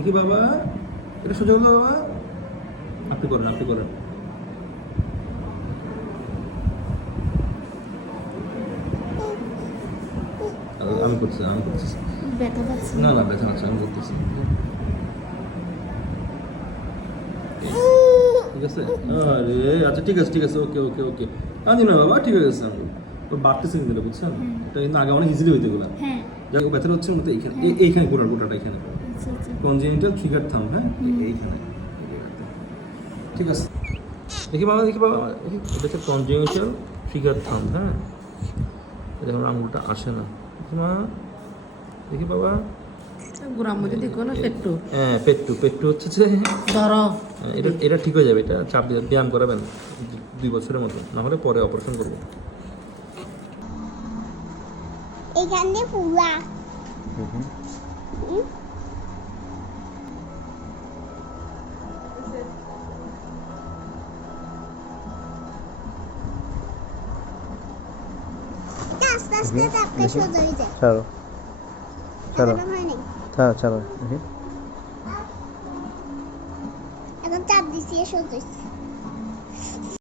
দেখি বাবা, এটা সোজা হলো বাবা। আপনি করেন, আপনি করেন। আমি করছি, আমি করছি। ব্যথা পাচ্ছি না না, ব্যথা আছে, আমি করতেছি। ঠিক আছে, আরে আচ্ছা ঠিক আছে ঠিক আছে, ওকে ওকে ওকে। কাঁদি না বাবা, ঠিক আছে। আমি ওর বাড়তেছে কিন্তু, বুঝছেন? এটা কিন্তু আগে অনেক ইজিলি হইতে গেলাম। হ্যাঁ যাক, ব্যথাটা হচ্ছে মতো এইখানে, হ্যাঁ। এইখানে গোটাটা এখানে। আচ্ছা আচ্ছা কনজেনিটাল ট্রিগার থাম্ব, হ্যাঁ এইখানে। ঠিক আছে, দেখি বাবা, দেখি বাবা, এটা হচ্ছে কনজেনিটাল ট্রিগার থাম্ব, হ্যাঁ। দেখুন আঙুলটা আসে না, দেখি মা, দেখি বাবা। গুড়ার মধ্যে দেখো না পেট্টু হ্যাঁ, পেট্টু পেট্টু হচ্ছে যে ধরো এটা এটা ঠিক হয়ে যাবে। এটা চাপ দিয়ে ব্যায়াম করাবেন 2 বছরের মতো, না হলে পরে অপারেশন করবো। এখানে পুরা আস্তে আস্তে চাপটা সোজা হয়ে যায়। ছাড়ো ছাড়ো, এখনো হয়নি। ছাড়ো ছাড়ো। এখন চাপ দিছি সোজা হয়েছে।